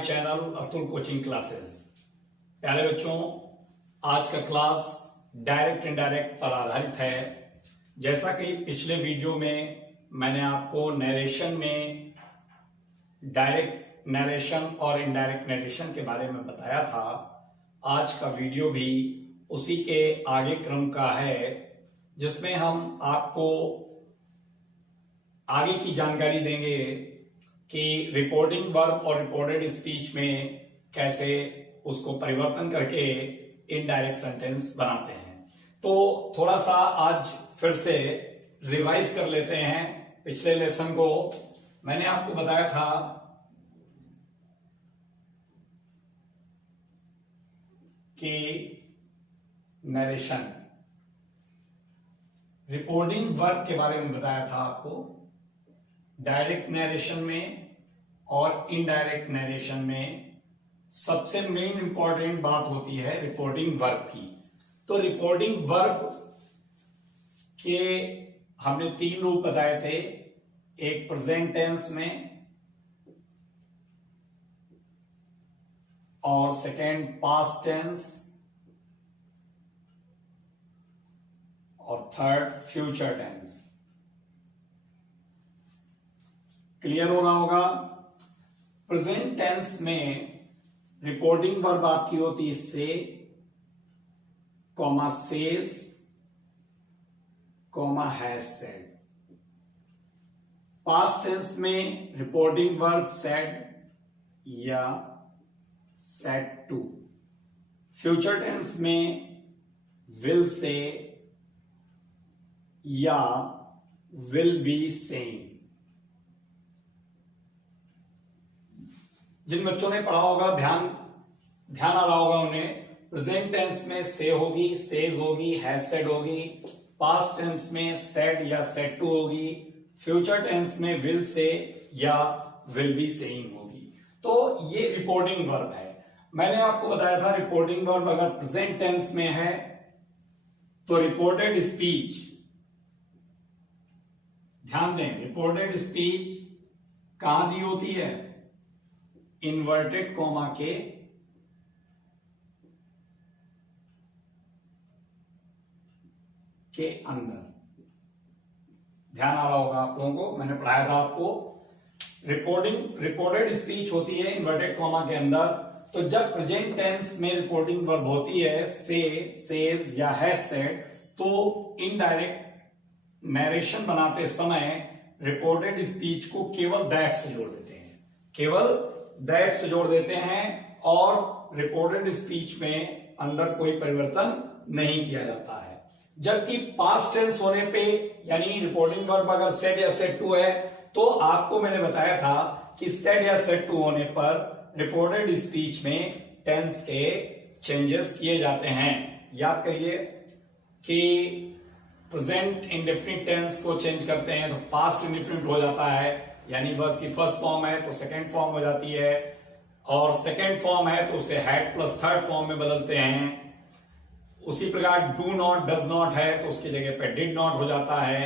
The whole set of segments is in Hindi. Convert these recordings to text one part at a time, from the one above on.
My channel Atul coaching classes. प्यारे बच्चों, आज का क्लास डायरेक्ट इनडायरेक्ट पर आधारित है। जैसा कि पिछले वीडियो में मैंने आपको नरेशन में डायरेक्ट नरेशन और इनडायरेक्ट नरेशन के बारे में बताया था, आज का वीडियो भी उसी के आगे क्रम का है, जिसमें हम आपको आगे की जानकारी देंगे कि रिपोर्टिंग वर्ब और रिपोर्टेड स्पीच में कैसे उसको परिवर्तन करके इनडायरेक्ट सेंटेंस बनाते हैं। तो थोड़ा सा आज फिर से रिवाइज कर लेते हैं पिछले लेसन को। मैंने आपको बताया था कि नरेशन रिपोर्टिंग वर्ब के बारे में बताया था आपको। डायरेक्ट नरेशन में और इनडायरेक्ट नरेशन में सबसे मेन इंपॉर्टेंट बात होती है रिपोर्टिंग वर्ब की। तो रिपोर्टिंग वर्ब के हमने 3 रूप बताए थे, एक प्रेजेंट टेंस में और सेकेंड पास्ट टेंस और थर्ड फ्यूचर टेंस। क्लियर हो रहा होगा। प्रेजेंट टेंस में रिपोर्टिंग वर्ब आपकी होती है say, comma says, comma has said. Past tense में रिपोर्टिंग वर्ब सेड या सेड टू। फ्यूचर टेंस में विल से या विल बी सेइंग। जिन बच्चों ने पढ़ा होगा ध्यान आ रहा होगा उन्हें, प्रेजेंट टेंस में से होगी, सेज होगी, हैज सेड होगी। पास्ट टेंस में सेड या सेड टू होगी। फ्यूचर टेंस में विल से या विल बी सेइंग होगी। तो ये रिपोर्टिंग वर्ब है। मैंने आपको बताया था रिपोर्टिंग वर्ब अगर प्रेजेंट टेंस में है तो रिपोर्टेड स्पीच, ध्यान दें, रिपोर्टेड स्पीच कहां दी होती है? इन्वर्टेड कॉमा के अंदर। ध्यान आ रहा होगा आप लोगों को, मैंने पढ़ाया था आपको। रिपोर्टेड स्पीच होती है इन्वर्टेड कॉमा के अंदर। तो जब प्रेजेंट टेंस में रिपोर्टिंग वर्ब होती है से, सेज या हैज सेड, तो इनडायरेक्ट नरेशन बनाते समय रिपोर्टेड स्पीच को केवल दैट से जोड़ देते हैं, केवल दैट से जोड़ देते हैं और रिपोर्टेड स्पीच में अंदर कोई परिवर्तन नहीं किया जाता है। जबकि पास्ट टेंस होने पे, यानी रिपोर्टिंग वर्ब अगर सेड या सेड टू है, तो आपको मैंने बताया था कि सेड या सेड टू होने पर रिपोर्टेड स्पीच में टेंस के चेंजेस किए जाते हैं। याद करिए कि प्रेजेंट इंडेफिनिट टेंस को चेंज करते हैं तो पास्ट इंडेफिनिट हो जाता है, यानी वर्ब की फर्स्ट फॉर्म है तो सेकंड फॉर्म हो जाती है, और सेकंड फॉर्म है तो उसे हैड प्लस थर्ड फॉर्म में बदलते हैं। उसी प्रकार डू नॉट, डज नॉट है तो उसकी जगह पे डिड नॉट हो जाता है।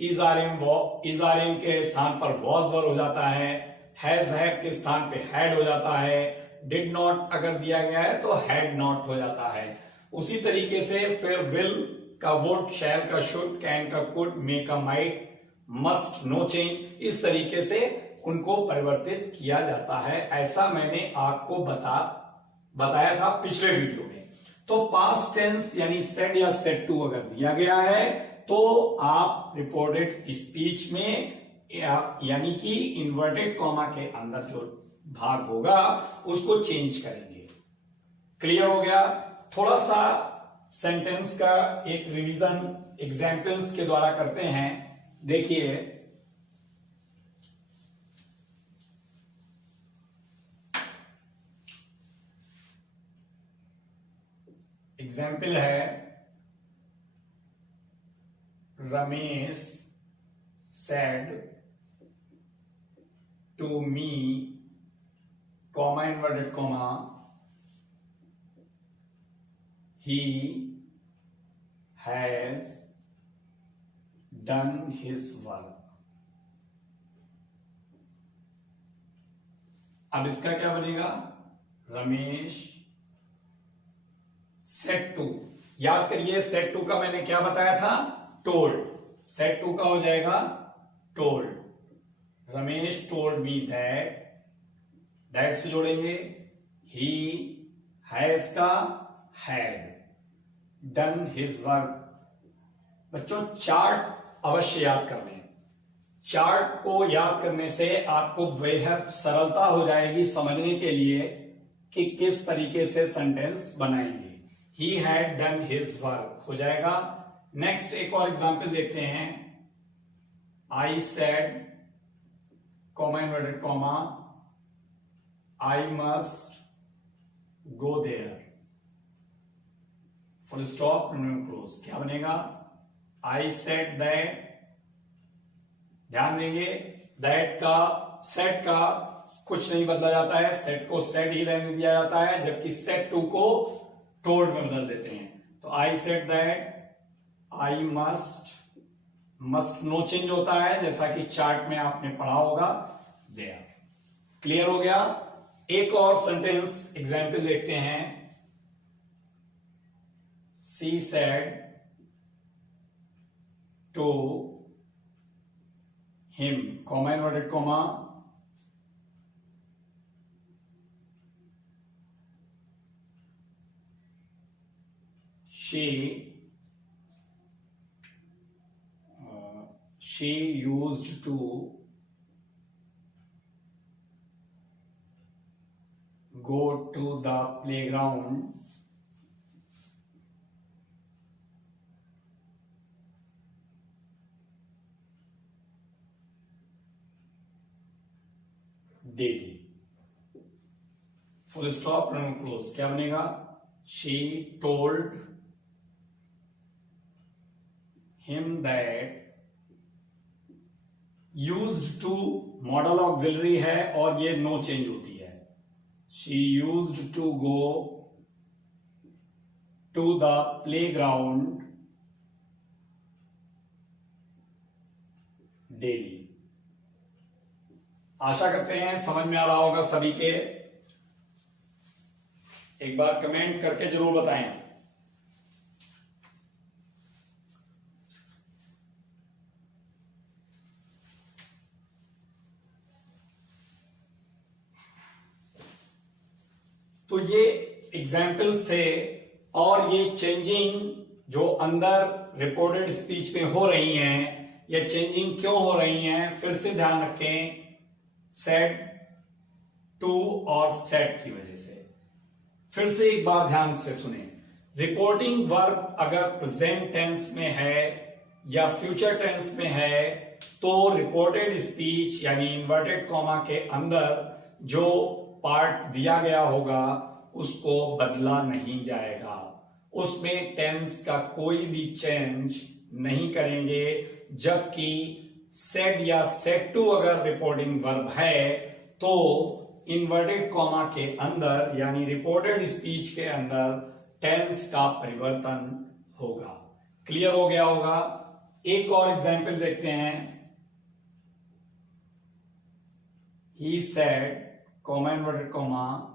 इज आर एम के स्थान पर वॉज वर हो जाता है। हैज हैव के स्थान पे हैड हो जाता है। डिड नॉट अगर दिया गया है तो हैड नॉट हो जाता है। उसी तरीके से फिर विल का वुड, शैल का शुड, कैन का कुड, मे का माइट, मस्ट, नो चेंज, इस तरीके से उनको परिवर्तित किया जाता है। ऐसा मैंने आपको बताया था पिछले वीडियो में। तो पास्ट टेंस यानी सेड या सेड टू अगर दिया गया है तो आप रिपोर्टेड स्पीच में यानी कि इन्वर्टेड कॉमा के अंदर जो भाग होगा उसको चेंज करेंगे। क्लियर हो गया? थोड़ा सा सेंटेंस का एक रिवीजन एग्जाम्पल्स के द्वारा करते हैं। देखिए, एग्जाम्पल है Ramesh said to me, comma inverted comma, he has done his work। अब इसका क्या बनेगा, रमेश सेड टू, याद करिए सेड टू का मैंने क्या बताया था, टोल्ड, सेड टू का हो जाएगा told, Ramesh told me that से जोड़ेंगे, ही हैज का हैड डन हिज वर्क। बच्चों चार्ट अवश्य याद कर लें, चार्ट को याद करने से आपको बेहद सरलता हो जाएगी समझने के लिए कि किस तरीके से सेंटेंस बनाएंगे। He had done his work हो जाएगा। नेक्स्ट एक और एग्जांपल देखते हैं, I said comma inverted comma I must go there, full stop close, क्या बनेगा, आई सेड दैट, ध्यान देंगे दैट का सेट का कुछ नहीं बदला जाता है, सेट को सेट ही रहने दिया जाता है, जबकि सेट टू को टोल्ड में बदल देते हैं। तो I said that, I must know change होता है, जैसा कि चार्ट में आपने पढ़ा होगा, देयर। क्लियर हो गया। एक और सेंटेंस एग्जाम्पल देखते हैं, she said to him, comma inverted comma, she used to go to the playground daily, full stop close, क्या बनेगा, she told him that, used to modal auxiliary है और ये नो चेंज होती है, she used to go to the playground daily. आशा करते हैं समझ में आ रहा होगा सभी के, एक बार कमेंट करके जरूर बताएं। तो ये एग्जाम्पल्स थे, और ये चेंजिंग जो अंदर रिपोर्टेड स्पीच में हो रही हैं, ये चेंजिंग क्यों हो रही हैं, फिर से ध्यान रखें, सेड टू और सेड की वजह से। फिर से एक बार ध्यान से सुने, रिपोर्टिंग वर्ब अगर प्रेजेंट टेंस में है या फ्यूचर टेंस में है तो रिपोर्टेड स्पीच यानी इन्वर्टेड कॉमा के अंदर जो पार्ट दिया गया होगा उसको बदला नहीं जाएगा, उसमें टेंस का कोई भी चेंज नहीं करेंगे। जबकि सेड या सेड टू अगर रिपोर्टिंग वर्ब है तो इन्वर्टेड कॉमा के अंदर यानी रिपोर्टेड स्पीच के अंदर टेंस का परिवर्तन होगा। क्लियर हो गया होगा। एक और एग्जाम्पल देखते हैं, he said comma inverted comma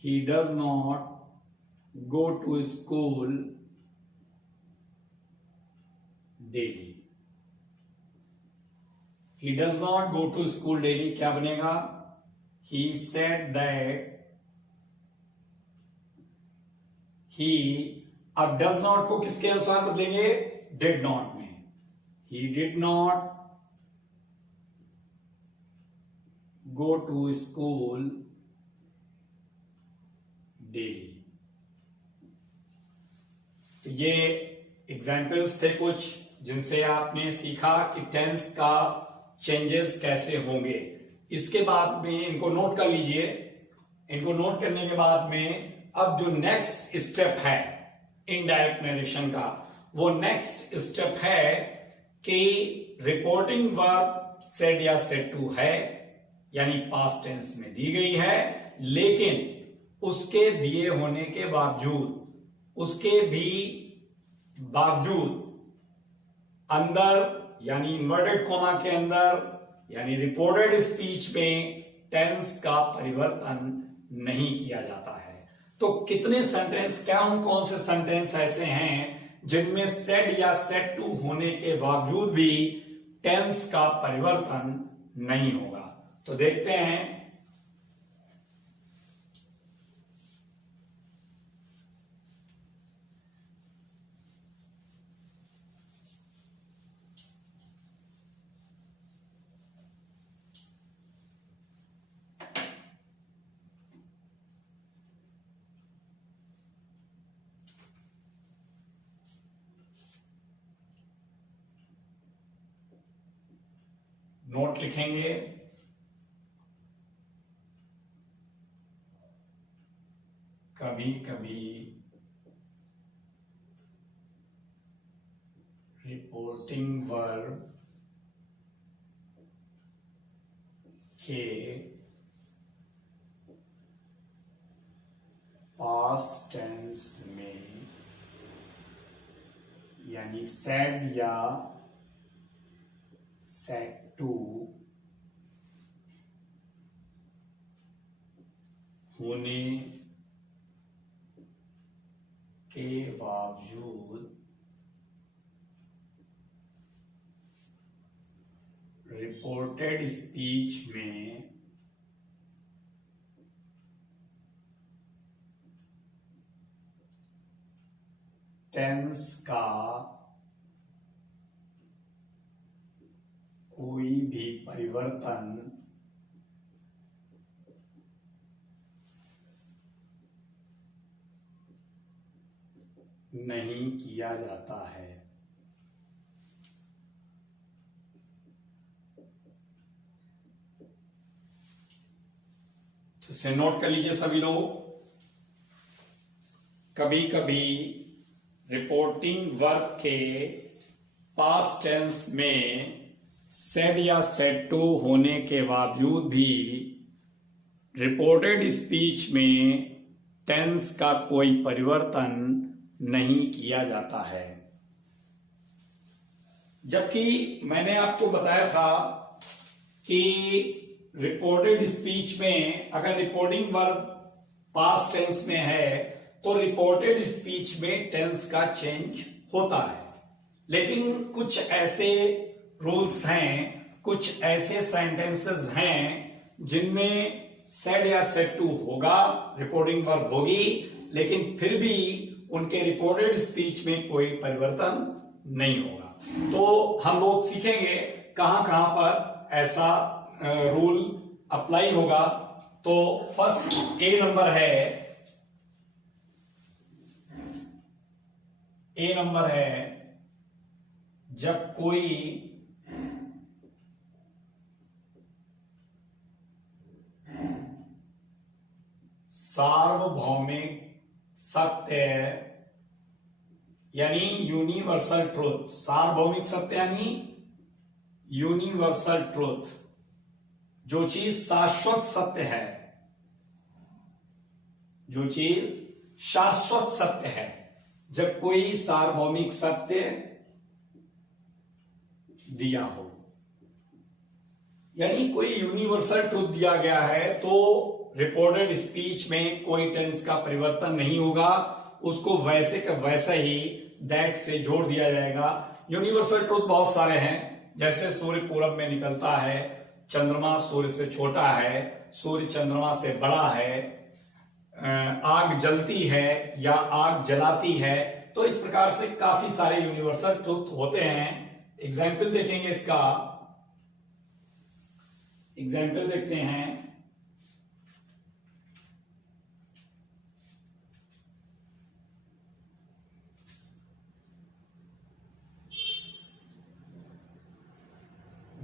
he does not go to school daily, he does not go to school daily, क्या बनेगा, he said that he, अब does not को किसके अनुसार बदलेंगे, did not में, he did not go to school daily। तो ये एग्जाम्पल्स थे कुछ जिनसे आपने सीखा कि टेंस का चेंजेस कैसे होंगे। इसके बाद में इनको नोट कर लीजिए। इनको नोट करने के बाद में अब जो नेक्स्ट स्टेप है इनडायरेक्ट नरेशन का, वो नेक्स्ट स्टेप है कि रिपोर्टिंग वर्ब सेड या सेड टू है यानी पास्ट टेंस में दी गई है, लेकिन उसके दिए होने के बावजूद, उसके भी बावजूद अंदर यानी इन्वर्टेड कॉमा के अंदर यानी रिपोर्टेड स्पीच में टेंस का परिवर्तन नहीं किया जाता है। तो कितने सेंटेंस, कौन से सेंटेंस ऐसे हैं जिनमें सेड या सेड टू होने के बावजूद भी टेंस का परिवर्तन नहीं होगा? तो देखते हैं। नोट लिखेंगे। कभी कभी रिपोर्टिंग वर्ब के पास्ट टेंस में यानी सेड या सेड टू होने के बावजूद रिपोर्टेड स्पीच में टेंस का कोई भी परिवर्तन नहीं किया जाता है। तो इसे नोट कर लीजिए सभी लोग। कभी कभी रिपोर्टिंग वर्ब के पास्ट टेंस में सेड या सेड टू होने के बावजूद भी रिपोर्टेड स्पीच में टेंस का कोई परिवर्तन नहीं किया जाता है। जबकि मैंने आपको बताया था कि रिपोर्टेड स्पीच में अगर रिपोर्टिंग वर्ब पास्ट टेंस में है तो रिपोर्टेड स्पीच में टेंस का चेंज होता है। लेकिन कुछ ऐसे रूल्स हैं, कुछ ऐसे सेंटेंसेस हैं जिनमें सेड या सेड टू होगा, रिपोर्टिंग वर्ब होगी, लेकिन फिर भी उनके रिपोर्टेड स्पीच में कोई परिवर्तन नहीं होगा। तो हम लोग सीखेंगे कहां कहां पर ऐसा रूल अप्लाई होगा। तो फर्स्ट ए नंबर है जब कोई सार्वभौमिक सत्य यानी यूनिवर्सल ट्रूथ, सार्वभौमिक सत्य यानी यूनिवर्सल ट्रूथ, जो चीज शाश्वत सत्य है, जो चीज शाश्वत सत्य है, जब कोई सार्वभौमिक सत्य दिया हो यानी कोई यूनिवर्सल ट्रूथ दिया गया है तो रिपोर्टेड स्पीच में कोई टेंस का परिवर्तन नहीं होगा, उसको वैसे का वैसा ही दैट से जोड़ दिया जाएगा। यूनिवर्सल ट्रूथ बहुत सारे हैं, जैसे सूर्य पूरब में निकलता है, चंद्रमा सूर्य से छोटा है, सूर्य चंद्रमा से बड़ा है, आग जलती है या आग जलाती है। तो इस प्रकार से काफी सारे यूनिवर्सल ट्रूथ होते हैं। एग्जाम्पल देखेंगे, इसका एग्जाम्पल देखते हैं।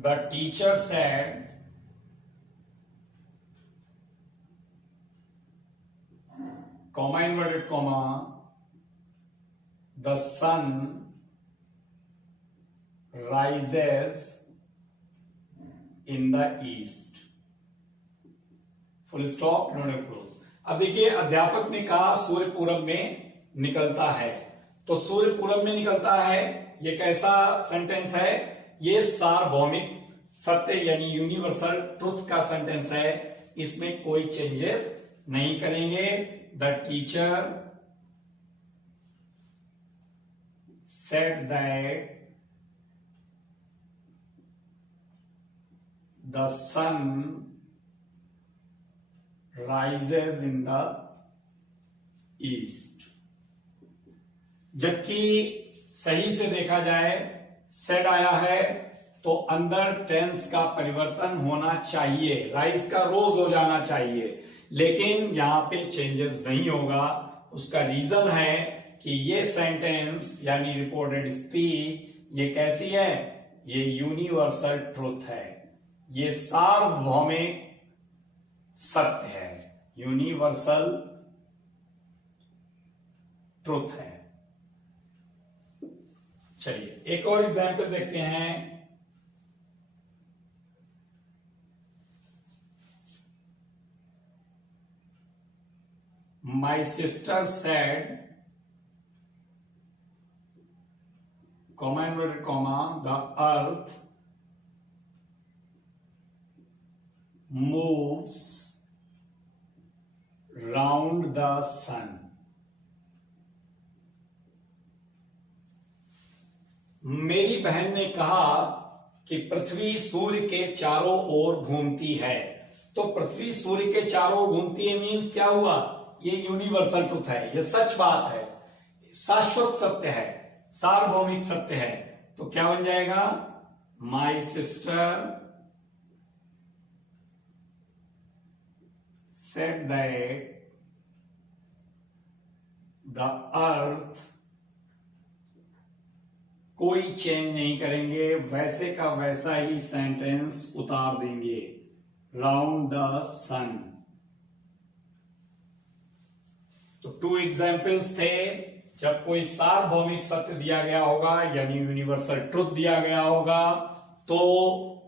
The teacher said, comma inverted comma, the sun rises in the east. Full stop, not close. अब देखिए, अध्यापक ने कहा सूर्य पूरब में निकलता है, तो सूर्य पूरब में निकलता है, ये कैसा सेंटेंस है? ये सार्वभौमिक सत्य यानी यूनिवर्सल ट्रुथ का सेंटेंस है, इसमें कोई चेंजेस नहीं करेंगे। The teacher said that the sun rises in the east. जबकि सही से देखा जाए सेड आया है तो अंदर टेंस का परिवर्तन होना चाहिए, राइज का रोज हो जाना चाहिए, लेकिन यहां पे चेंजेस नहीं होगा। उसका रीजन है कि ये सेंटेंस यानी रिपोर्टेड स्पीच ये कैसी है, ये यूनिवर्सल ट्रुथ है, ये सार्वभौमिक सत्य है, यूनिवर्सल ट्रुथ है। चलिए एक और एग्जाम्पल देखते हैं। My sister said, comma inverted comma, the earth moves round the sun. मेरी बहन ने कहा कि पृथ्वी सूर्य के चारों ओर घूमती है। तो पृथ्वी सूर्य के चारों ओर घूमती है मीन्स क्या हुआ, ये यूनिवर्सल ट्रुथ है, ये सच बात है, शाश्वत सत्य है, सार्वभौमिक सत्य है। तो क्या बन जाएगा, my sister said that the earth, कोई चेंज नहीं करेंगे, वैसे का वैसा ही सेंटेंस उतार देंगे, राउंड द सन। तो 2 एग्जाम्पल्स थे, जब कोई सार्वभौमिक सत्य दिया गया होगा यानी यूनिवर्सल ट्रुथ दिया गया होगा तो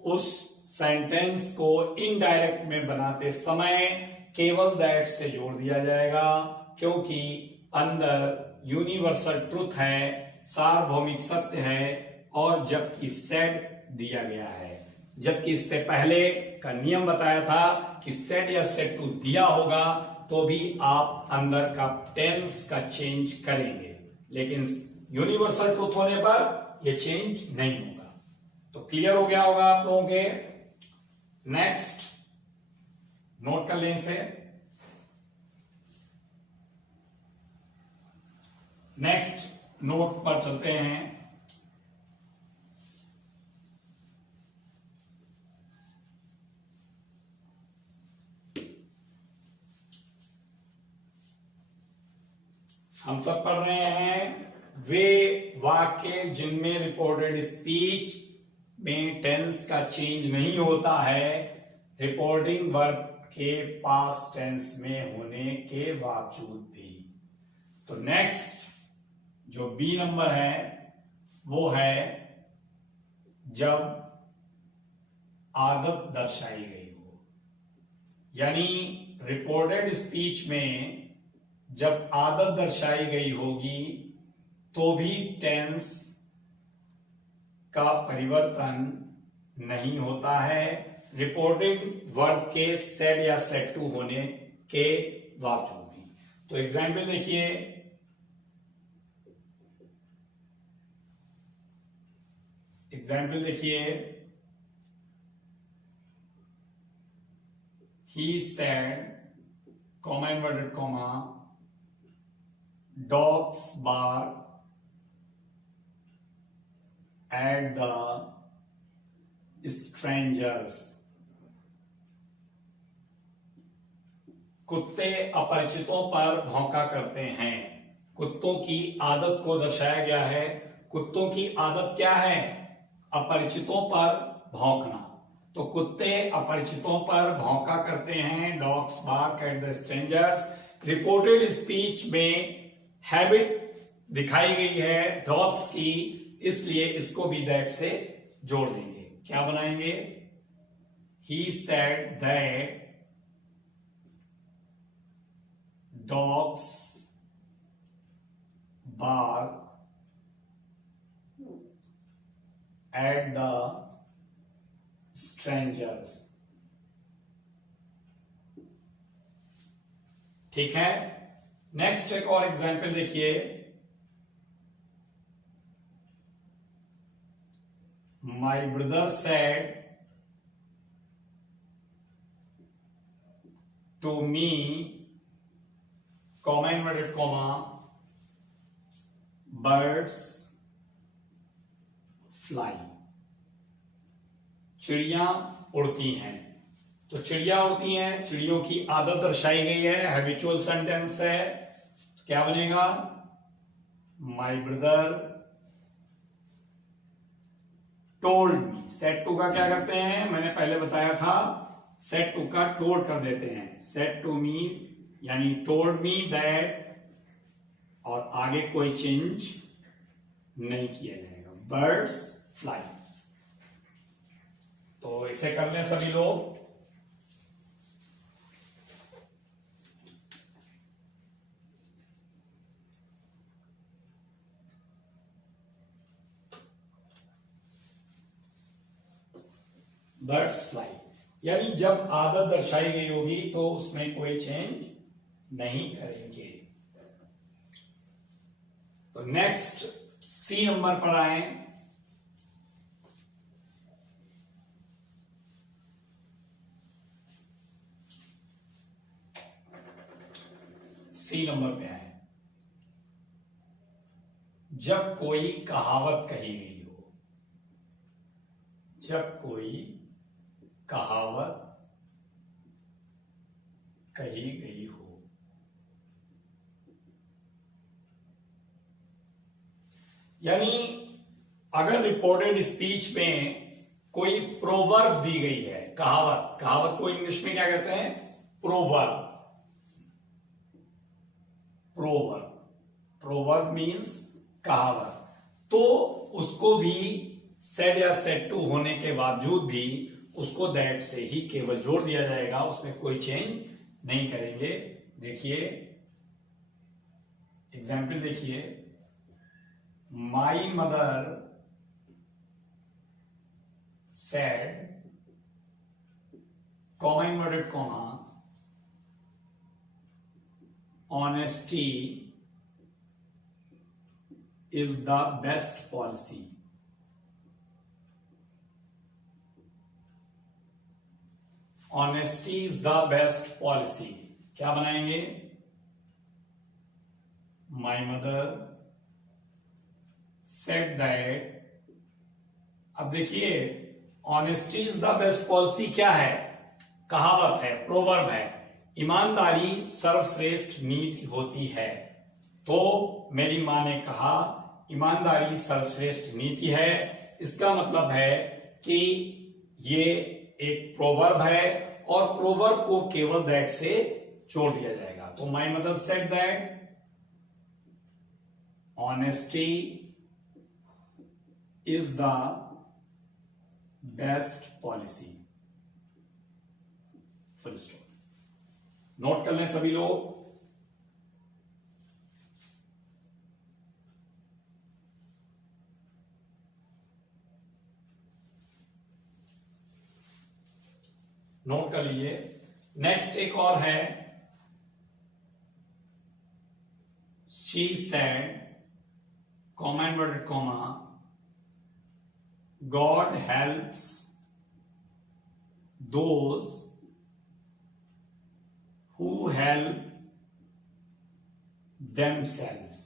उस सेंटेंस को इनडायरेक्ट में बनाते समय केवल दैट से जोड़ दिया जाएगा, क्योंकि अंदर यूनिवर्सल ट्रुथ है, सार्वभौमिक सत्य है, और जबकि सेड दिया गया है। जबकि इससे पहले का नियम बताया था कि सेड या सेड टू दिया होगा तो भी आप अंदर का टेंस का चेंज करेंगे, लेकिन यूनिवर्सल ट्रुथ होने पर यह चेंज नहीं होगा। तो क्लियर हो गया होगा आप लोगों के। नेक्स्ट नोट कर लें इसे। नेक्स्ट नोट पर चलते हैं। हम सब पढ़ रहे हैं वे वाक्य जिनमें रिपोर्टेड स्पीच में टेंस का चेंज नहीं होता है रिपोर्टिंग वर्ब के पास्ट टेंस में होने के बावजूद भी। तो नेक्स्ट जो बी नंबर है वो है जब आदत दर्शाई गई हो, यानी रिपोर्टेड स्पीच में जब आदत दर्शाई गई होगी तो भी टेंस का परिवर्तन नहीं होता है रिपोर्टेड वर्ब के सेड या सेड टू होने के बावजूद भी। तो एग्जाम्पल देखिए, he said, comma inverted comma, dogs bark at the strangers. कुत्ते अपरिचितों पर भौंका करते हैं। कुत्तों की आदत को दर्शाया गया है। कुत्तों की आदत क्या है, अपरिचितों पर भौंकना। तो कुत्ते अपरिचितों पर भौंका करते हैं, dogs bark at the strangers. Reported speech में हैबिट दिखाई गई है डॉग्स की, इसलिए इसको भी दैट से जोड़ देंगे। क्या बनाएंगे, he said that dogs bark at the strangers। ठीक है, नेक्स्ट एक और एग्जाम्पल देखिए। My brother said to me, comma inverted comma, birds fly। चिड़िया उड़ती हैं। तो चिड़िया उड़ती हैं, चिड़ियों की आदत दर्शाई गई है, हैबिचुअल सेंटेंस है। क्या बनेगा? My brother told me. Said to का क्या करते हैं, मैंने पहले बताया था, सेट टू का टोल्ड कर देते हैं। सेट टू मी यानी टोल्ड मी दैट, और आगे कोई चेंज नहीं किया जाएगा। Birds fly. तो इसे कर लें सभी लोग। बर्ड्स फ्लाई यानी जब आदत दर्शाई गई होगी तो उसमें कोई चेंज नहीं करेंगे। तो नेक्स्ट सी नंबर पर आए। सी नंबर पे आए। जब कोई कहावत कही गई हो, जब कोई कहावत कही गई हो, यानी अगर रिपोर्टेड स्पीच में कोई प्रोवर्ब दी गई है, कहावत, कहावत को इंग्लिश में क्या कहते हैं? प्रोवर्ब। प्रोवर्ब, प्रोवर्ब मीन्स कहावत। तो उसको भी सेड या सेड टू होने के बावजूद भी उसको दैट से ही केवल जोड़ दिया जाएगा, उसमें कोई चेंज नहीं करेंगे। देखिए एग्जाम्पल देखिए। My mother said, comma inverted comma, honesty is the best policy। Honesty is the best policy। क्या बनाएंगे? My mother said that। अब देखिए honesty is the best policy क्या है? कहावत है, प्रोवर्ब है। ईमानदारी सर्वश्रेष्ठ नीति होती है। तो मेरी मां ने कहा ईमानदारी सर्वश्रेष्ठ नीति है। इसका मतलब है कि ये एक प्रोवर्ब है और प्रोवर्ब को केवल दैट से जोड़ दिया जाएगा। तो my mother said that honesty is the best policy. Full stop. Note कर लें सभी लोग। नोट कर लीजिए। नेक्स्ट एक और है। She said, comma inverted comma, God helps those who help themselves.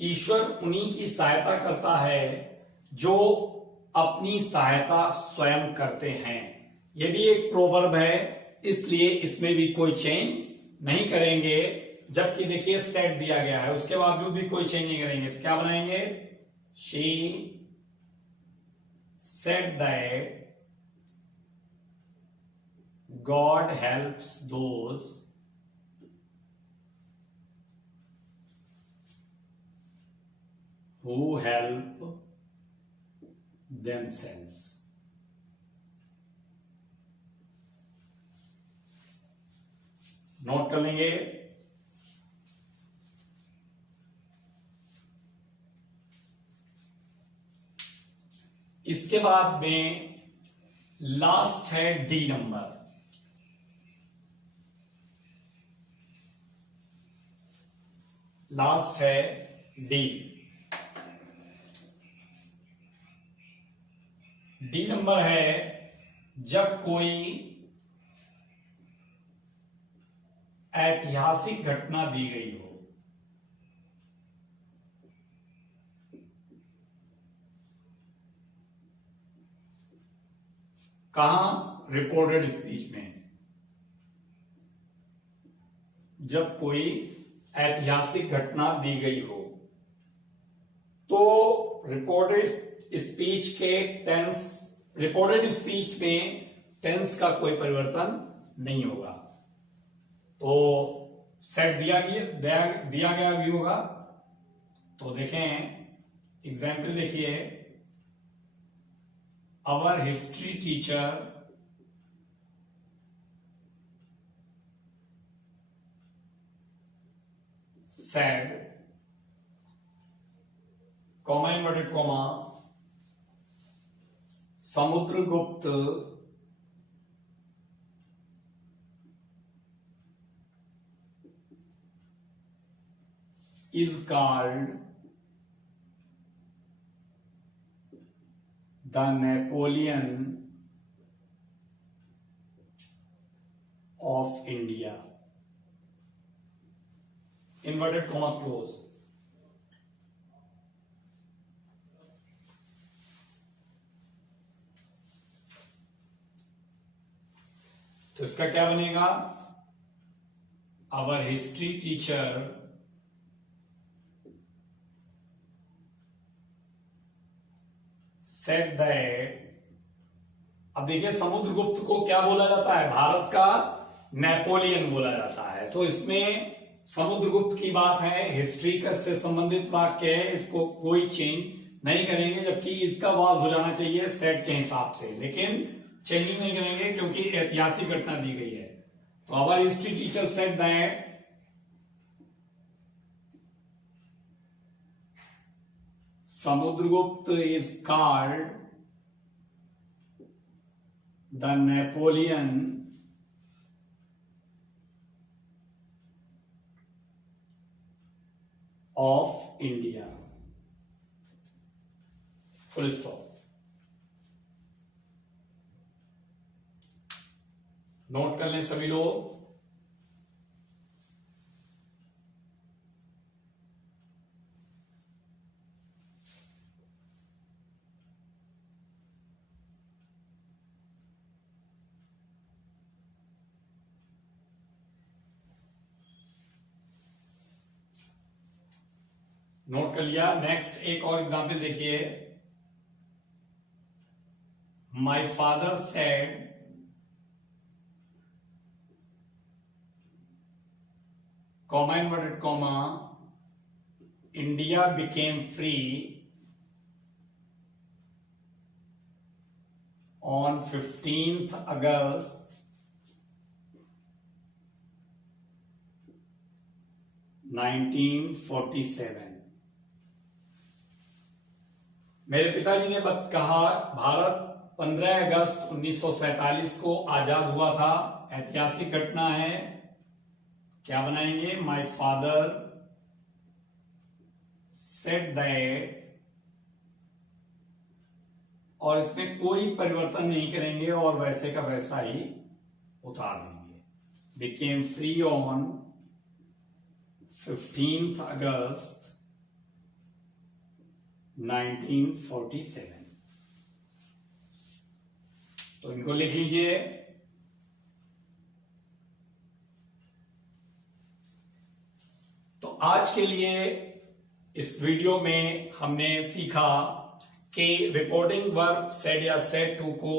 ईश्वर उन्हीं की सहायता करता है जो अपनी सहायता स्वयं करते हैं। यह भी एक प्रोवर्ब है, इसलिए इसमें भी कोई चेंज नहीं करेंगे। जबकि देखिए सेट दिया गया है, उसके बावजूद भी कोई चेंज नहीं करेंगे। तो क्या बनाएंगे? She said that God helps those who help themselves। Note कर लेंगे। इसके बाद में लास्ट है डी नंबर। लास्ट है डी। डी नंबर है जब कोई ऐतिहासिक घटना दी गई हो। कहां? रिपोर्टेड स्पीच में। जब कोई ऐतिहासिक घटना दी गई हो तो रिपोर्टेड स्पीच के टेंस, रिपोर्टेड स्पीच में टेंस का कोई परिवर्तन नहीं होगा। तो सेट दिया गया भी होगा। तो देखें एग्जाम्पल, देखिए our history teacher said, comma inverted comma, Samudragupta is called the Napoleon of India. Inverted comma close. तो इसका क्या बनेगा? Our history teacher said that. अब देखिए समुद्रगुप्त को क्या बोला जाता है? भारत का नेपोलियन बोला जाता है। तो इसमें समुद्रगुप्त की बात है, हिस्ट्री का से संबंधित वाक्य है, इसको कोई चेंज नहीं करेंगे, जबकि इसका वाज हो जाना चाहिए सेट के हिसाब से, लेकिन चेंजिंग नहीं करेंगे क्योंकि ऐतिहासिक घटना दी गई है। तो our history teacher said that Samudragupta is called the Napoleon of India. Full stop. Note कर लें सभी लोग। नोट कर लिया। नेक्स्ट एक और एग्जाम्पल देखिए। My father said comma inverted comma India became free on 15th August 1947। मेरे पिताजी ने कहा भारत 15 अगस्त 1947 को आजाद हुआ था, ऐतिहासिक घटना है। क्या बनाएंगे? माई फादर सेड दैट, और इसमें कोई परिवर्तन नहीं करेंगे और वैसे का वैसा ही उतार देंगे। Became free on 15th August 1947। तो इनको लिख लीजिए। तो आज के लिए इस वीडियो में हमने सीखा कि रिपोर्टिंग वर्ब सेड या सेड टू को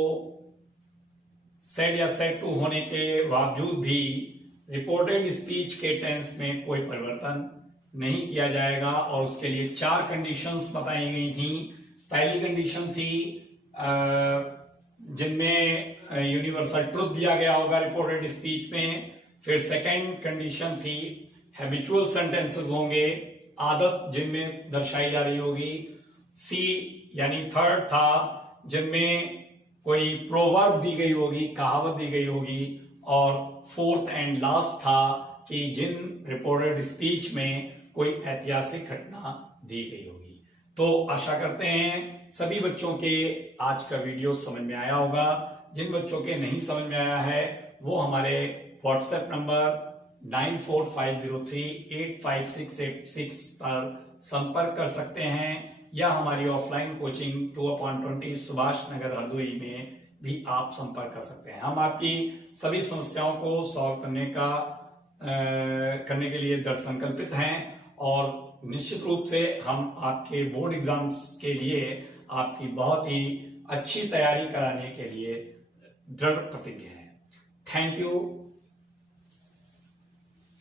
सेड या सेड टू होने के बावजूद भी रिपोर्टेड स्पीच के टेंस में कोई परिवर्तन नहीं किया जाएगा, और उसके लिए 4 कंडीशंस बताई गई थी। पहली कंडीशन थी जिनमें यूनिवर्सल ट्रुथ दिया गया होगा रिपोर्टेड स्पीच में। फिर सेकंड कंडीशन थी हैबिचुअल सेंटेंसेस होंगे, आदत जिनमें दर्शाई जा रही होगी। सी यानी थर्ड था जिनमें कोई प्रोवर्ब दी गई होगी, कहावत दी गई होगी, और फोर्थ एंड लास्ट था कि जिन रिपोर्टेड स्पीच में कोई ऐतिहासिक घटना दी गई होगी। तो आशा करते हैं सभी बच्चों के आज का वीडियो समझ में आया होगा। जिन बच्चों के नहीं समझ में आया है वो हमारे व्हाट्सएप नंबर 9450385686 पर संपर्क कर सकते हैं, या हमारी ऑफलाइन कोचिंग 2/20 सुभाष नगर हरदोई में भी आप संपर्क कर सकते हैं। हम आपकी सभी समस्याओं को सॉल्व करने के लिए दृढ़ संकल्पित हैं, और निश्चित रूप से हम आपके बोर्ड एग्जाम्स के लिए आपकी बहुत ही अच्छी तैयारी कराने के लिए दृढ़ प्रतिज्ञ हैं। Thank you.